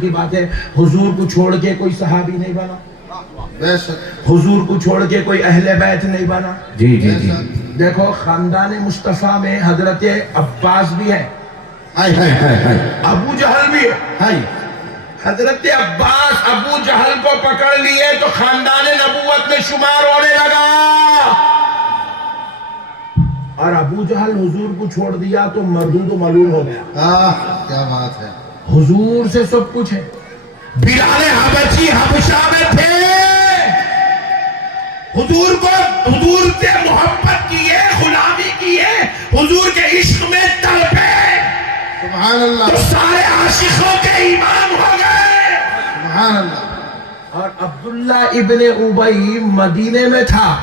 کی بات ہے، حضور کو چھوڑ کے کوئی صحابی نہیں بنا، حضور کو چھوڑ کے کوئی اہل بیت نہیں بنا۔ جی جی جی دیکھو خاندان مصطفیٰ میں حضرت عباس بھی ہے، ابو جہل بھی ہے۔ حضرت عباس ابو جہل کو پکڑ لیے تو خاندان نبوت میں شمار ہونے لگا، اور ابو جہل حضور کو چھوڑ دیا تو مردود و ملعون ہو گیا۔ کیا بات ہے، حضور سے سب کچھ ہے۔ بلال حبشی حبشہ میں تھے، حضور کو حضور سے محبت کیے، غلامی کیے، حضور کے عشق میں تڑپے، سبحان اللہ تو سارے عاشقوں کے ایمان ہو گئے۔ سبحان اللہ۔ اور عبداللہ ابن ابی مدینے میں تھا،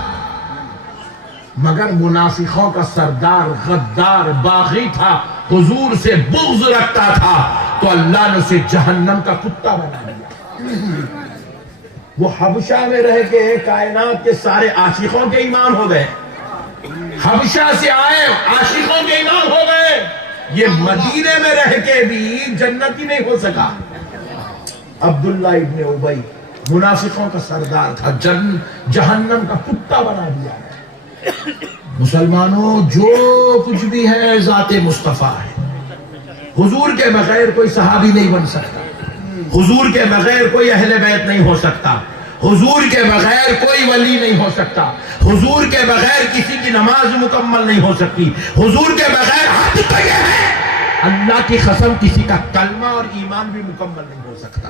مگر منافقوں کا سردار غدار باغی تھا، حضور سے بغض رکھتا تھا، تو اللہ نے اسے جہنم کا کتا بنا دیا۔ وہ حبشہ میں رہ کے کائنات کے سارے عاشقوں کے ایمان ہو گئے، حبشہ سے آئے عاشقوں کے ایمان ہو گئے، یہ مدینے میں رہ کے بھی جنتی نہیں ہو سکا۔ عبداللہ ابن ابی منافقوں کا سردار تھا، جہنم کا کتا بنا دیا۔ مسلمانوں، جو کچھ بھی ہے ذات مصطفیٰ ہے۔ حضور کے بغیر کوئی صحابی نہیں بن سکتا، حضور کے بغیر کوئی اہل بیت نہیں ہو سکتا، حضور کے بغیر کوئی ولی نہیں ہو سکتا، حضور کے بغیر کسی کی نماز مکمل نہیں ہو سکتی، حضور کے بغیر حد تو یہ ہے اللہ کی قسم کسی کا کلمہ اور ایمان بھی مکمل نہیں ہو سکتا۔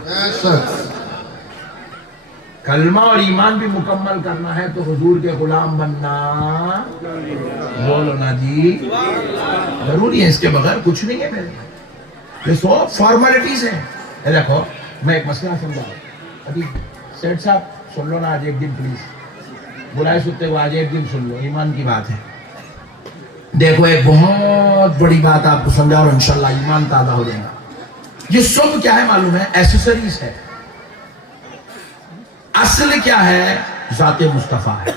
کلمہ اور ایمان بھی مکمل کرنا ہے تو حضور کے غلام بننا، بولو نا جی، ضروری ہے، اس کے بغیر کچھ نہیں ہے میرے۔ یہ سب فارمیلٹیز ہیں۔ یہ دیکھو میں ایک مسئلہ سمجھا رہا ہوں، ابھی سیٹ صاحب سن لو نا آج ایک دن پلیز، بلائے سنتے ہوئے آج ایک دن سن لو، ایمان کی بات ہے۔ دیکھو ایک بہت بڑی بات آپ کو سمجھا اور انشاءاللہ ایمان تازہ ہو جائے گا۔ یہ سب کیا ہے معلوم ہے؟ ایسیسریز ہے۔ اصل کیا ہے؟ ذات مصطفیٰ ہے۔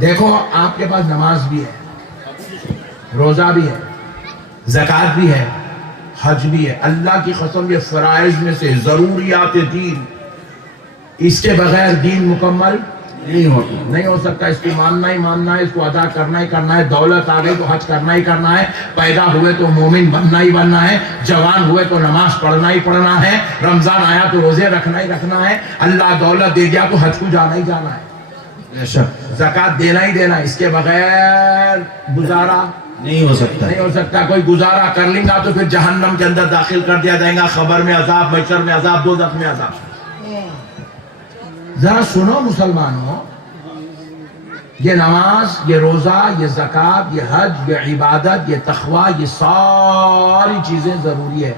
دیکھو آپ کے پاس نماز بھی ہے، روزہ بھی ہے، زکوٰۃ بھی ہے، حج بھی ہے۔ اللہ کی قسم یہ فرائض میں سے ضروریات دین، اس کے بغیر دین مکمل نہیں ہو سکتا۔ اس کو ماننا ہی ماننا ہے، اس کو ادا کرنا ہی کرنا ہے۔ دولت آ گئی تو حج کرنا ہی کرنا ہے، پیدا ہوئے تو مومن بننا ہی بننا ہے، جوان ہوئے تو نماز پڑھنا ہی پڑھنا ہے، رمضان آیا تو روزے رکھنا ہی رکھنا ہے، اللہ دولت دے گیا تو حج کو جانا ہی جانا ہے، زکوٰۃ دینا ہی دینا ہے۔ اس کے بغیر گزارا نہیں ہو سکتا، نہیں ہو سکتا۔ کوئی گزارا کر لیں گا تو پھر جہنم کے اندر داخل کر دیا جائے گا، خبر میں عذاب، محشر میں عذاب، دوزخ میں عذاب۔ ذرا سنو مسلمانوں، یہ نماز، یہ روزہ، یہ زکوٰۃ، یہ حج، یہ عبادت، یہ تقویٰ، یہ ساری چیزیں ضروری ہے،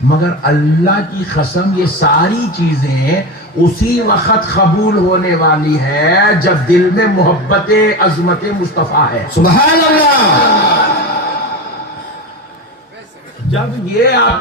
مگر اللہ کی قسم یہ ساری چیزیں اسی وقت قبول ہونے والی ہے جب دل میں محبت عظمت مصطفیٰ ہے۔ سبحان اللہ۔ جب یہ آپ